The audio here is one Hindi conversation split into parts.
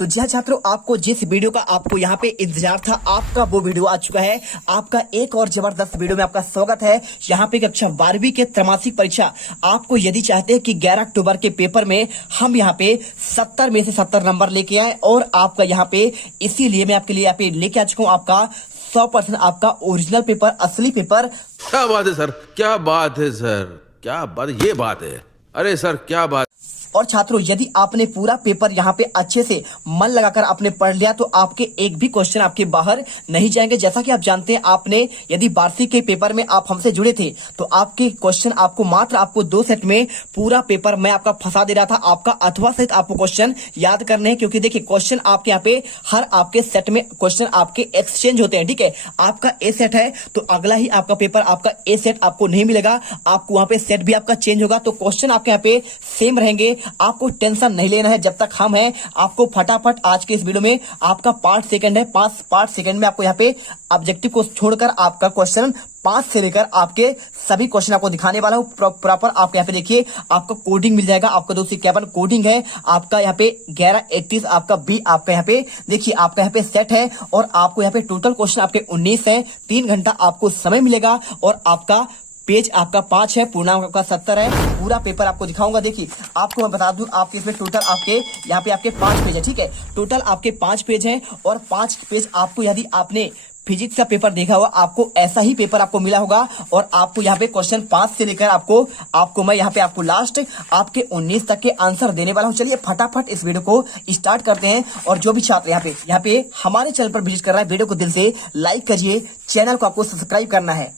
तो जी हाँ छात्रों, आपको जिस वीडियो का आपको यहाँ पे इंतजार था, आपका वो वीडियो आ चुका है। आपका एक और जबरदस्त वीडियो में आपका स्वागत है। यहाँ पे कक्षा 12वीं के त्रैमासिक परीक्षा आपको यदि चाहते हैं कि 11 अक्टूबर के पेपर में हम यहाँ पे 70 में से 70 नंबर लेके आए, और आपका यहाँ पे इसीलिए मैं आपके लिए यहाँ पे लेके आ चुका हूँ आपका 100% आपका ओरिजिनल पेपर, असली पेपर। क्या बात है सर, क्या बात है सर, क्या बात, ये बात है। अरे सर क्या बात। और छात्रों, यदि आपने पूरा पेपर यहाँ पे अच्छे से मन लगाकर आपने पढ़ लिया तो आपके एक भी क्वेश्चन आपके बाहर नहीं जाएंगे। जैसा कि आप जानते हैं, आपने यदि वार्षिक के पेपर में आप हमसे जुड़े थे तो आपके क्वेश्चन आपको मात्र आपको 2 सेट में पूरा पेपर मैं आपका फंसा दे रहा था। आपका अथवा सहित आपको क्वेश्चन याद करने हैं, क्योंकि देखिए क्वेश्चन आपके यहाँ पे हर आपके सेट में क्वेश्चन आपके एक्सचेंज होते हैं। ठीक है, आपका ए सेट है तो अगला ही आपका पेपर आपका ए सेट आपको नहीं मिलेगा, आपको वहां पे सेट भी आपका चेंज होगा। तो क्वेश्चन आपके यहाँ पे सेम रहेंगे, आपको टेंशन नहीं लेना है जब तक हम हैं। आपको फटाफट आज के इस वीडियो में आपका पार्ट सेकंड है, पार्ट सेकंड में आपको यहाँ पे ऑब्जेक्टिव को छोड़कर आपका क्वेश्चन 5 से लेकर आपके सभी क्वेश्चन आपको दिखाने वाला हूं प्रॉपर। आपको यहाँ पे देखिए आपका कोडिंग मिल जाएगा, आपका 251 कोडिंग है, आपका यहाँ पे 11 आपका बी आपका यहाँ पे देखिए आपका यहाँ पे सेट है, और आपको यहाँ पे टोटल क्वेश्चन आपके 19 है। 3 घंटा आपको समय मिलेगा, और आपका पेज आपका 5 है, पूर्णांक आपका 70 है। पूरा पेपर आपको दिखाऊंगा। देखिए आपको मैं बता दूं, आपके इसमें टोटल आपके यहाँ पे आपके 5 पेज है। ठीक है, टोटल आपके 5 पेज हैं, और 5 पेज आपको यदि आपने फिजिक्स का पेपर देखा होगा आपको ऐसा ही पेपर आपको मिला होगा। और आपको यहाँ पे क्वेश्चन 5 से लेकर आपको मैं यहाँ पे आपको लास्ट आपके 19 तक के आंसर देने वाला हूँ। चलिए फटाफट इस वीडियो को स्टार्ट करते हैं। और जो भी छात्र यहाँ पे हमारे चैनल पर विजिट कर रहा है, वीडियो को दिल से लाइक करिए, चैनल को आपको सब्सक्राइब करना है।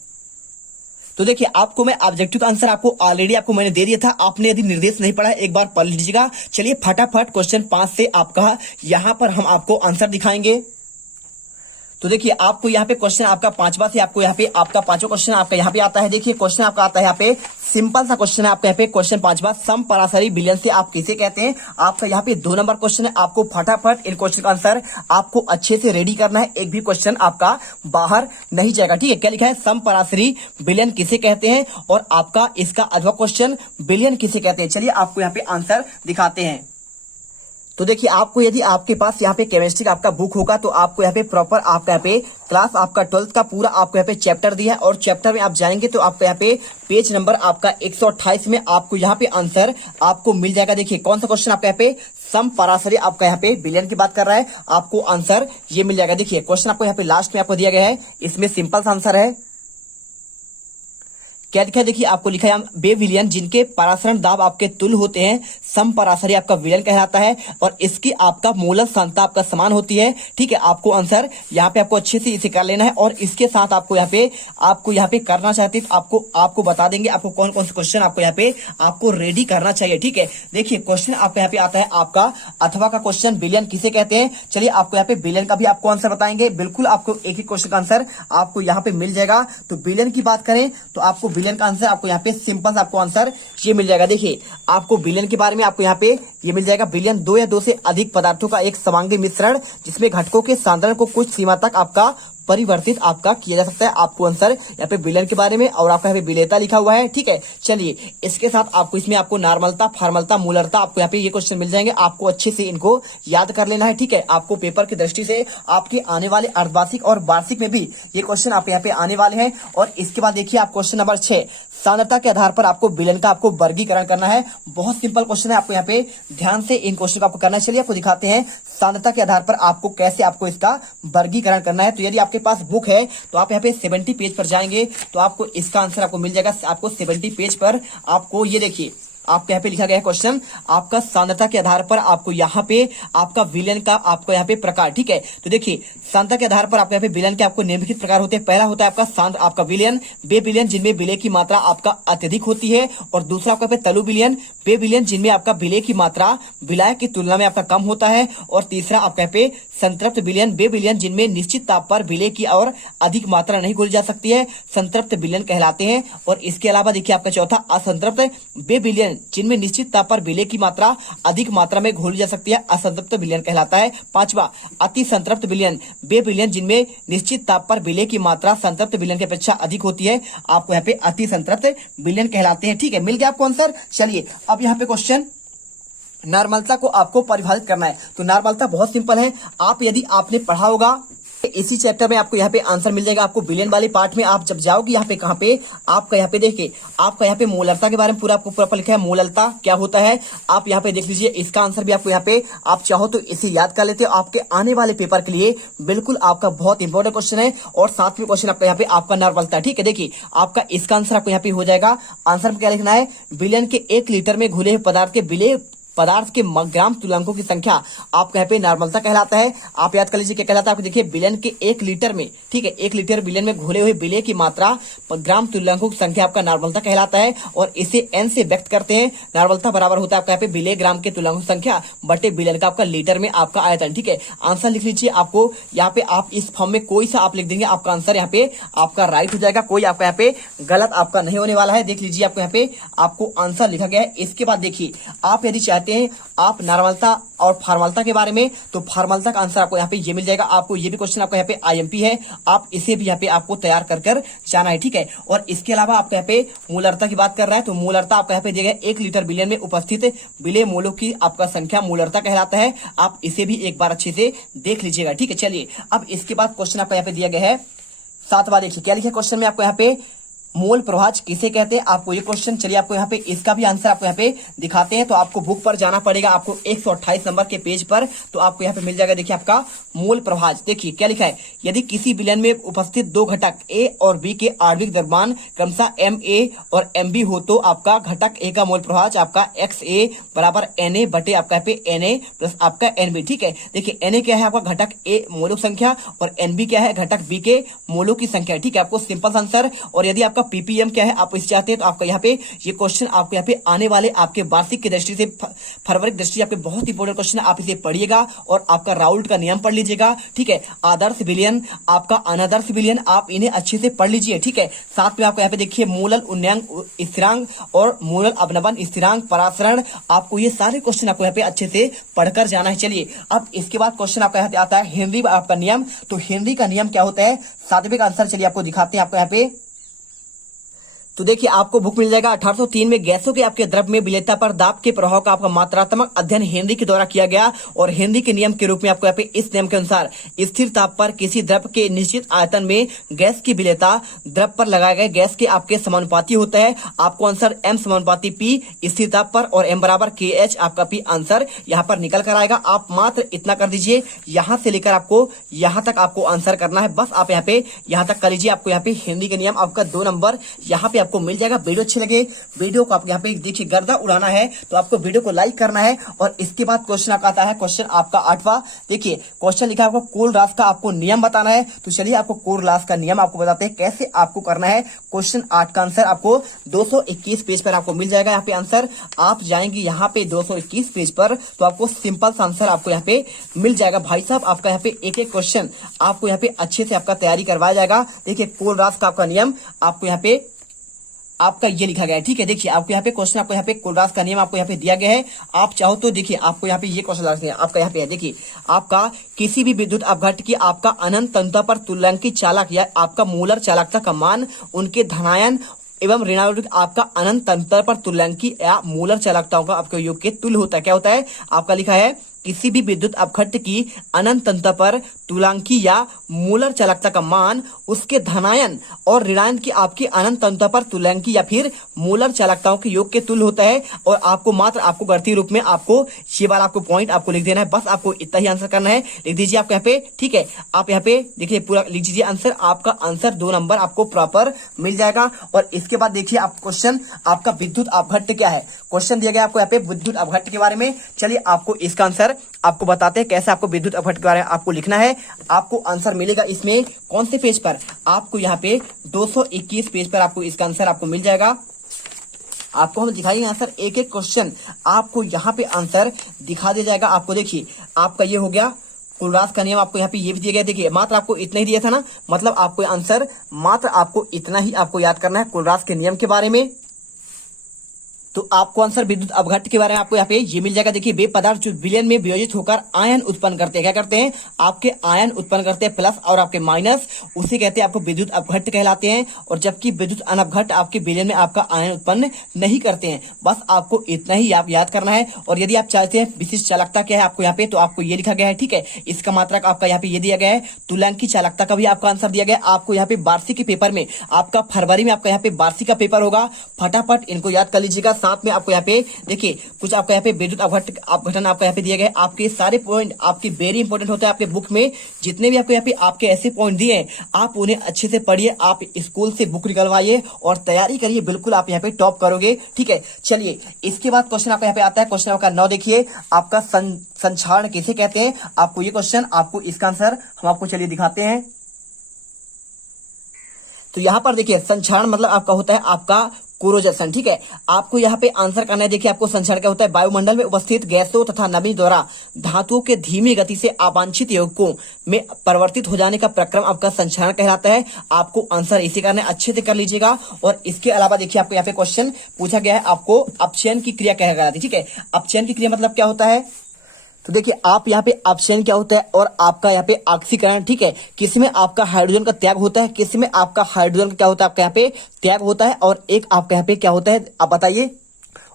तो देखिए आपको मैं ऑब्जेक्टिव का आंसर आपको ऑलरेडी आपको मैंने दे दिया था, आपने यदि निर्देश नहीं पढ़ा है एक बार पढ़ लीजिएगा। चलिए फटाफट क्वेश्चन 5 से आपका यहां पर हम आपको आंसर दिखाएंगे। तो देखिए आपको यहाँ पे क्वेश्चन आपका 5वां से आपको यहाँ पे आपका 5वां क्वेश्चन आपका यहाँ पे आता है। देखिए क्वेश्चन आपका आता है यहाँ पे सिंपल सा क्वेश्चन है आपका यहाँ पे क्वेश्चन 5वां, सम परासरी विलयन से आप किसे कहते हैं। आपका यहाँ पे 2 नंबर क्वेश्चन है। आपको फटाफट इन क्वेश्चन का आंसर आपको अच्छे से रेडी करना है, एक भी क्वेश्चन आपका बाहर नहीं जाएगा। ठीक है, क्या लिखा है, सम परासरी विलयन किसे कहते हैं, और आपका इसका अगला क्वेश्चन विलयन किसे कहते हैं। चलिए आपको यहाँ पे आंसर दिखाते हैं। तो देखिए आपको यदि आपके पास यहाँ पे केमिस्ट्री का आपका बुक होगा तो आपको यहाँ पे प्रॉपर आपका यहाँ पे क्लास आपका 12th का पूरा आपको यहाँ पे चैप्टर दिया है, और चैप्टर में आप जाएंगे तो आपको यहाँ पे पेज नंबर आपका 128 में आपको यहाँ पे आंसर आपको मिल जाएगा। देखिए कौन सा क्वेश्चन आपका यहाँ पे सम परासरी आपका यहाँ पे विलयन की बात कर रहा है, आपको आंसर ये मिल जाएगा। देखिए क्वेश्चन आपको यहाँ पे लास्ट में आपको दिया गया है, इसमें सिंपल सा आंसर है। क्या लिखा है, देखिए आपको लिखा है बे विलयन जिनके परासरण दाब आपके तुल्य होते हैं सम परासरी आपका विलयन कहलाता है, और इसकी आपका मूलक सांद्रता आपका समान होती है। ठीक है, आपको आंसर यहाँ पे आपको अच्छे से इसे कर लेना है, और इसके साथ आपको यहाँ पे करना चाहते हैं तो आपको बता देंगे आपको कौन कौन से क्वेश्चन आपको यहाँ पे आपको रेडी करना चाहिए। ठीक है, देखिए क्वेश्चन आपको यहाँ पे आता है आपका अथवा का क्वेश्चन, विलयन किसे कहते हैं। चलिए आपको यहाँ पे विलयन का भी आपको आंसर बताएंगे, बिल्कुल आपको एक ही क्वेश्चन का आंसर आपको यहाँ पे मिल जाएगा। तो विलयन की बात करें तो आपको विलयन का आंसर आपको यहाँ पे सिंपल आपको आंसर ये मिल जाएगा। देखिए आपको विलयन के बारे में आपको यहाँ पे ये मिल जाएगा, विलयन 2 या 2 से अधिक पदार्थों का एक समांगी मिश्रण जिसमें घटकों के सांद्रण को कुछ सीमा तक आपका परिवर्तित आपका किया जा सकता है। आपको आंसर यहाँ पे विलयन के बारे में, और आपका यहाँ पे विलेयता लिखा हुआ है। ठीक है, चलिए इसके साथ आपको इसमें आपको नॉर्मलता, फॉर्मलता, मूलरता आपको यहाँ पे ये क्वेश्चन मिल जाएंगे। आपको अच्छे से इनको याद कर लेना है। ठीक है, आपको पेपर की दृष्टि से आपके आने वाले अर्धवार्षिक और वार्षिक में भी ये क्वेश्चन आप यहाँ पे आने वाले हैं। और इसके बाद देखिए आप क्वेश्चन नंबर 6, सांद्रता के आधार पर आपको विलयन का आपको वर्गीकरण करना है। बहुत सिंपल क्वेश्चन है, आपको यहाँ पे ध्यान से इन क्वेश्चन को आपको करना है। चलिए आपको दिखाते हैं सांद्रता के आधार पर आपको कैसे आपको इसका वर्गीकरण करना है। तो यदि आपके पास बुक है तो आप यहाँ पे 70 पेज पर जाएंगे तो आपको इसका आंसर आपको मिल जाएगा। आपको 70 पेज पर आपको ये देखिए आपको यहाँ पे लिखा गया है क्वेश्चन, आपका सांद्रता के आधार पर आपको यहाँ पे आपका विलयन का आपको यहाँ पे प्रकार। ठीक है, तो देखिए सांद्रता के आधार पर आपको यहाँ पे विलयन के आपको निम्नलिखित प्रकार होते हैं। पहला होता है आपका सांद्र आपका विलयन, बे विलयन जिनमें विलय की मात्रा आपका अत्यधिक होती है, और दूसरा आपका तलु विलयन, बे विलयन जिनमें आपका विलय की मात्रा विलायक की तुलना में आपका कम होता है, और तीसरा आपका यहाँ पे संतृप्त विलयन, बे विलयन जिनमें निश्चित ताप पर विलय की और अधिक मात्रा नहीं घोली जा सकती है, संतृप्त विलयन कहलाते हैं। और इसके अलावा देखिए आपका चौथा असंतृप्त बे विलयन जिनमें निश्चित ताप पर विलय की मात्रा अधिक मात्रा में घोली जा सकती है, असंतृप्त विलयन कहलाता है। 5वां अति संतृप्त विलयन, बे विलयन जिनमें निश्चित ताप पर विलय की मात्रा संतृप्त विलयन की अपेक्षा अधिक होती है, आपको यहाँ पे अति संतृप्त विलयन कहलाते हैं। ठीक है, मिल गया आपको आंसर। चलिए अब यहाँ पे क्वेश्चन नॉर्मलता को आपको परिभाषित करना है। तो नॉर्मलता बहुत सिंपल है। आप यदि आपने पढ़ा होगा इसी चैप्टर में आपको यहाँ पे आंसर मिल जाएगा। आपको बिलियन वाले पार्ट में आप जब जाओगे यहाँ पे कहाँ पे आपका यहाँ पे देखिए आपका यहाँ पे मोलरता के बारे में पूरा आपको प्रॉपर लिखा है। मोलरता क्या होता है आप यहाँ पे देख लीजिए। इसका आंसर भी आपको यहाँ पे आप चाहो तो इसे याद कर लेते हो। आपके आने वाले पेपर के लिए बिल्कुल आपका बहुत इंपॉर्टेंट क्वेश्चन है। और सातवें क्वेश्चन आपका यहाँ पे आपका नॉर्मलता, ठीक है। देखिए आपका इसका आंसर आपको यहाँ पे हो जाएगा। आंसर में क्या लिखना है, बिलियन के 1 लीटर में घुले हुए पदार्थ के विलेय पदार्थ के ग्राम तुल्यांकों की संख्या आपको यहाँ पे नॉर्मलता कहलाता है। आप याद कर लीजिए क्या कहलाता है। आपको देखिए बिलियन के 1 लीटर में, ठीक है, 1 लीटर बिलियन में घुले हुए विलेय की मात्रा ग्राम तुल्यांकों की संख्या आपका नॉर्मलता कहलाता है। और इसे n से व्यक्त करते हैं। नॉर्मलता बराबर होता है आपका यहाँ पे विलेय ग्राम के तुल्यांकों की संख्या बटे बिलियन का आपका लीटर में आपका आयतन, ठीक है। आंसर लिख लीजिए। आपको यहाँ पे आप इस फॉर्म में कोई सा आप लिख देंगे आपका आंसर यहाँ पे आपका राइट हो जाएगा। कोई आपका यहाँ पे गलत आपका नहीं होने वाला है। देख लीजिए आपको यहाँ पे आपको आंसर लिखा गया है। इसके बाद देखिए आप यदि चाहते हैं आप नॉर्मलता और फॉर्मलता के बारे में, तो फॉर्मलता का आंसर आपको यहाँ पे ये मिल जाएगा। आपको ये भी क्वेश्चन आपको यहाँ पे आईएमपी है। आप इसे भी यहाँ पे आपको तैयार कर जाना है, ठीक है। और इसके अलावा आपको यहाँ पे मोलरता की बात कर रहा है, तो मोलरता आपका यहाँ पे दिया गया 1 लीटर बिलियन में उपस्थित विलेय मोलों की आपका संख्या मोलरता कहलाता है। आप इसे भी एक बार अच्छे से देख लीजिएगा, ठीक है। चलिए अब इसके बाद क्वेश्चन आपको यहाँ पे दिया गया है 7वां। देखिए क्या लिखा है क्वेश्चन में आपको यहाँ पे, मोल प्रभाज किसे कहते हैं। आपको ये क्वेश्चन, चलिए आपको यहाँ पे इसका भी आंसर आपको यहाँ पे दिखाते हैं। तो आपको बुक पर जाना पड़ेगा, आपको 128 नंबर के पेज पर, तो आपको यहाँ पे मिल जाएगा। देखिए आपका मोल प्रभाज, देखिए क्या लिखा है, यदि किसी विलयन में उपस्थित 2 घटक ए और बी के आणविक द्रव्यमान क्रमशः MA और MB हो, तो आपका घटक ए का मोल प्रभाज आपका XA बराबर NA बटे आपका यहाँ पे NA प्लस आपका NB, ठीक है। देखिए NA क्या है आपका घटक ए मोलों की संख्या और NB क्या है घटक बी के मोलों की संख्या, ठीक है। आपको सिंपल आंसर। और यदि आपका पीपीएम क्या है आप इसे चाहते हैं तो आपका यहाँ पे ये क्वेश्चन आपको यहाँ पे आने वाले आपके वार्षिक की दृष्टि से फरवरी दृष्टि आपके बहुत इंपॉर्टेंट क्वेश्चन है। आप इसे पढ़िएगा और आपका राउल्ट का नियम पढ़ लीजिएगा, ठीक है। आदर्श विलयन आपका अनादर्श विलयन आप इन्हें अच्छे से पढ़ लीजिए, ठीक है। साथ में आपको यहाँ पे देखिए मूलल उन्नयन स्थिरांक और मूलल अवनमन स्थिरांक परासरण, आपको ये सारे क्वेश्चन आपको यहाँ पे अच्छे से पढ़कर जाना है। चलिए अब इसके बाद क्वेश्चन आपका यहाँ पे आता है हेनरी आपका नियम। तो हेनरी का नियम क्या होता है, 7वें का आंसर चलिए आपको दिखाते हैं। आपको यहाँ पे तो देखिए आपको बुक मिल जाएगा 1803 में गैसों के आपके द्रव्य में विलेयता पर दाब के प्रभाव का आपका मात्रात्मक अध्ययन हेनरी के द्वारा किया गया। और हेनरी के नियम के रूप में आपको यहाँ पे इस नियम के अनुसार स्थिर ताप पर किसी द्रव्य के निश्चित आयतन में गैस की विलेयता द्रव्य पर लगाए गए गैस के आपके समानुपाती होता है। आपको आंसर M समानुपाती P स्थिर ताप पर और M बराबर KH आपका P आंसर यहाँ पर निकल कर आएगा। आप मात्र इतना कर दीजिए, यहाँ से लेकर आपको यहाँ तक आपको आंसर करना है। बस आप यहाँ पे यहाँ तक कर लीजिए। आपको यहाँ पे हेनरी के नियम आपका 2 नंबर यहाँ पे आपको मिल जाएगा। वीडियो अच्छे लगे, वीडियो को आप यहाँ पे देखिए गर्दा उड़ाना है तो आपको वीडियो को लाइक करना है। और इसके बाद क्वेश्चन आपका आता है क्वेश्चन आपका 8वां। देखिए क्वेश्चन लिखा है आपको कोल रास का आपको नियम बताना है। तो चलिए आपको कोल रास का नियम आपको बताते हैं कैसे आपको करना है। क्वेश्चन 8 का आंसर आपको 221 पेज पर आपको मिल जाएगा। यहाँ पे आंसर आप जाएंगे यहाँ पे 221 पेज पर, तो आपको सिंपल आंसर आपको यहाँ पे मिल जाएगा। भाई साहब आपका यहाँ पे एक एक क्वेश्चन आपको यहाँ पे अच्छे से आपका तैयारी करवाया जाएगा। देखिए कोल रास का आपका नियम आपको यहाँ पे आपका ये लिखा गया है, ठीक है। देखिए आपको यहाँ पे क्वेश्चन आपको यहाँ पे कोलरास का नियम आपको यहाँ पे दिया गया है। आप चाहो तो देखिए आपको यहाँ पे ये क्वेश्चन आपका यहाँ पे है। देखिए आपका किसी भी विद्युत अपघट्ट की आपका अनंत तंत्र पर तुल्यांकी चालक या आपका मूलर चालकता का मान उनके धनायन एवं ऋणात्मक आपका अनंत तंत्र पर तुल्यांकी या मूलर चालकताओं का आपके योग के तुल्य होता है। क्या होता है आपका लिखा है किसी भी विद्युत अपघट्ट की अनंत तंत्र पर तुल्यांकी या मूलर चालकता का मान उसके धनायन और ऋणायन की आपकी अनंत तंत्र पर तुल्यांकी या फिर मूलर चालकताओं के योग के तुल्य होता है। और आपको मात्र आपको गणितीय रूप में आपको ये वाला आपको पॉइंट आपको लिख देना है। बस आपको इतना ही आंसर करना है, लिख दीजिए आपको यहाँ पे, ठीक है। आप यहाँ पे देखिए पूरा लिख दीजिए आंसर। आपका आंसर 2 नंबर आपको प्रॉपर मिल जाएगा। और इसके बाद देखिए आप क्वेश्चन आपका विद्युत अपघट्ट क्या है। क्वेश्चन दिया गया आपको यहाँ पे विद्युत अपघट्ट के बारे में। चलिए आपको इसका आंसर आपको बताते हैं कैसे आपको विद्युत अपघट्ट के बारे में आपको लिखना है। आपको आंसर मिलेगा इसमें कौन से पेज पर, आपको यहाँ पे 221 पेज पर आपको इसका आंसर आपको मिल जाएगा। आपको हम दिखाएंगे आंसर, एक एक क्वेश्चन आपको यहाँ पे आंसर दिखा दिया जाएगा। आपको देखिए आपका ये हो गया कोलरास का नियम, आपको यहाँ पे ये भी दिया गया। देखिए मात्र आपको इतना ही दिया था ना, मतलब आपको आंसर मात्र आपको इतना ही आपको याद करना है कोलरास के नियम के बारे में। तो आपको आंसर विद्युत अपघट्ट के बारे में आपको यहाँ पे ये मिल जाएगा। देखिए वे पदार्थ जो विलयन में वियोजित होकर आयन उत्पन्न करते हैं, क्या करते हैं, आपके आयन उत्पन्न करते हैं, प्लस और आपके माइनस, उसे कहते हैं आपको विद्युत अपघट्ट कहलाते हैं। और जबकि विद्युत अनपघट्ट आपके विलयन में आपका आयन उत्पन्न नहीं करते हैं। बस आपको इतना ही आप याद करना है। और यदि आप चाहते हैं विशिष्ट चालकता क्या है आपको यहाँ पे, तो आपको ये लिखा गया है, ठीक है। इसका मात्रक आपका यहाँ पे ये दिया गया है। तुल्यांक की चालकता का भी आपका आंसर दिया गया है। आपको यहाँ पे वार्षिक के पेपर में आपका फरवरी में आपका यहाँ पे वार्षिक का पेपर होगा, फटाफट इनको याद कर लीजिएगा। साथ में आपको यहाँ पे देखिए कुछ आपका यहाँ पे विद्युत अपघटन आपका यहाँ पे दिया गया है। आपके सारे पॉइंट आपके वेरी इंपॉर्टेंट होते हैं। आपके बुक में जितने भी आपको यहाँ पे आपके ऐसे पॉइंट दिए हैं, आप उन्हें अच्छे से पढ़िए, आप स्कूल से बुक निकलवाइए और तैयारी करिए, बिल्कुल आप यहाँ पे टॉप करोगे, ठीक है। चलिए इसके बाद क्वेश्चन आपका यहाँ पे आता है, क्वेश्चन आपका 9 देखिए, आपका संक्षारण किसे कहते हैं। आपको ये क्वेश्चन, आपको इसका आंसर हम आपको चलिए दिखाते हैं। तो यहां पर देखिए संक्षारण मतलब आपका होता है आपका कोरोजन, ठीक है। आपको यहाँ पे आंसर करना है। देखिए आपको संक्षारण क्या होता है, वायुमंडल में उपस्थित गैसों तथा नमी द्वारा धातुओं के धीमी गति से अवांछित यौगिकों में परिवर्तित हो जाने का प्रक्रम आपका संक्षारण कहलाता है। आपको आंसर इसी करना है, अच्छे से कर लीजिएगा। और इसके अलावा देखिए आपको यहाँ पे क्वेश्चन पूछा गया है, आपको अपचयन की क्रिया क्या कहलाती है, ठीक है। अपचयन की क्रिया मतलब क्या होता है, तो देखिए आप यहाँ पे अपचयन क्या होता है और आपका यहाँ पे ऑक्सीकरण, ठीक है। किसमें आपका हाइड्रोजन का त्याग होता है, किसमें आपका हाइड्रोजन का क्या होता है, आपका यहाँ पे त्याग होता है, और एक आपका यहाँ पे क्या होता है आप बताइए,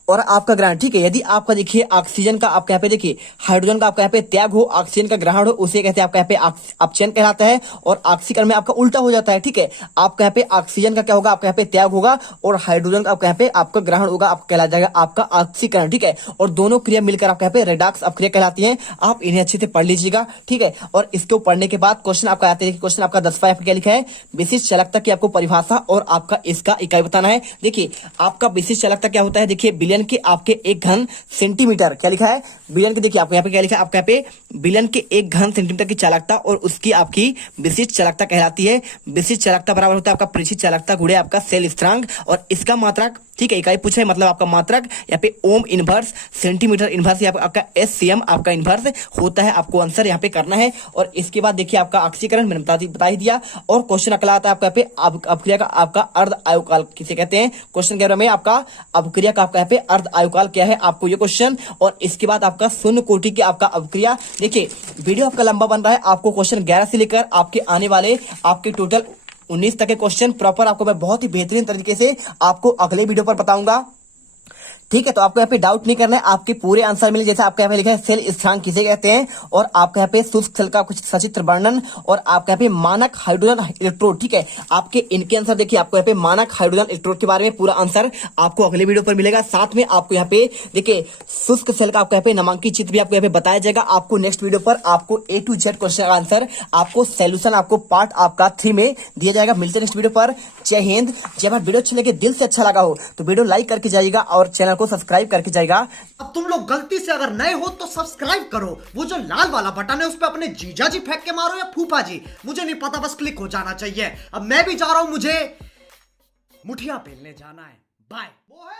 और आपका ग्रहण, ठीक है। यदि आपका देखिए ऑक्सीजन का आपका यहाँ पे देखिए हाइड्रोजन का आपका यहाँ पे त्याग हो, ऑक्सीजन का ग्रहण हो, उसे कहते हैं आपका यहाँ पे अपचयन कहलाता है। और ऑक्सीकरण में आपका उल्टा हो जाता है, ठीक है। आपका यहाँ पे ऑक्सीजन का क्या होगा, आपका यहाँ पे त्याग होगा, और हाइड्रोजन का आपका यहाँ पे आपका ग्रहण होगा, आपका कहला जाएगा आपका ऑक्सीकरण, ठीक है। और दोनों क्रिया मिलकर आपका यहाँ पे रेडॉक्स अपक्रिया कहलाती है। आप इन्हें अच्छे से पढ़ लीजिएगा, ठीक है। और इसको पढ़ने के बाद क्वेश्चन आपका आते हैं, क्वेश्चन आपका 10वां क्या लिखा है, विशिष्ट चालकता की आपको परिभाषा और आपका इसका इकाई बताना है। देखिए आपका विशिष्ट चालकता क्या होता है, देखिए विलयन के आपके एक घन सेंटीमीटर, क्या लिखा है विलयन के, देखिए आपको यहाँ पे क्या लिखा है, आपका यहाँ पे विलयन के एक घन सेंटीमीटर की चालकता और उसकी आपकी विशिष्ट चालकता कहलाती है। विशिष्ट चालकता बराबर होता है आपका परिचित चालकता गुणे आपका सेल स्थिरांक, और इसका मात्रक, ठीक है, इकाई पूछा है, मतलब आपका मात्रक यहाँ पे ओम इनवर्स सेंटीमीटर इनवर्स, यहाँ पे आपका SCM आपका इनवर्स होता है। आपको आंसर यहाँ पे करना है। और इसके बाद देखिए आपका ऑक्सीकरण मैंने बता ही दिया। और क्वेश्चन अगला आता है आपका यहाँ पे अपक्रिया का आपका अर्ध आयुकाल किसे कहते हैं। क्वेश्चन कह रहा मैं आपका अपक्रिया का आपका यहाँ पे अर्ध आयुकाल क्या है, आपको ये क्वेश्चन। और इसके बाद आपका शून्य कोटि की आपका अपक्रिया। देखिए वीडियो आपका लंबा बन रहा है, आपको क्वेश्चन 11 से लेकर आपके आने वाले आपके टोटल 19 तक के क्वेश्चन प्रॉपर आपको मैं बहुत ही बेहतरीन तरीके से आपको अगले वीडियो पर बताऊंगा, ठीक है। तो आपको यहाँ पे डाउट नहीं करना है, आपके पूरे आंसर मिले। जैसे आपके यहाँ पे लिखा है सेल स्थिरांक किसे कहते हैं, और आपके यहाँ पे शुष्क सेल का कुछ सचित्र वर्णन, और आपके यहाँ पे मानक हाइड्रोजन इलेक्ट्रोड, ठीक है। आपके इनके आंसर देखिए आपको यहाँ पे मानक हाइड्रोजन इलेक्ट्रोड के बारे में पूरा आंसर आपको अगले वीडियो पर मिलेगा। साथ में आपको यहाँ पे देखिए शुष्क सेल का आपको यहाँ पे नामांकित चित्र भी आपको यहाँ पे बताया जाएगा। आपको नेक्स्ट वीडियो पर आपको A to Z क्वेश्चन का आंसर, आपको सोल्यूशन आपको पार्ट आपका 3 में दिया जाएगा। मिलते हैं नेक्स्ट वीडियो पर। जय हिंद। जब आप वीडियो अच्छे लगे, दिल से अच्छा लगा हो, तो वीडियो लाइक करके जाइएगा और चैनल को सब्सक्राइब करके जाएगा। अब तुम लोग गलती से अगर नए हो तो सब्सक्राइब करो, वो जो लाल वाला बटन है उस पर अपने जीजा जी फेंक के मारो या फूफा जी, मुझे नहीं पता, बस क्लिक हो जाना चाहिए। अब मैं भी जा रहा हूं, मुझे मुठिया पेलने जाना है। बाय। वो है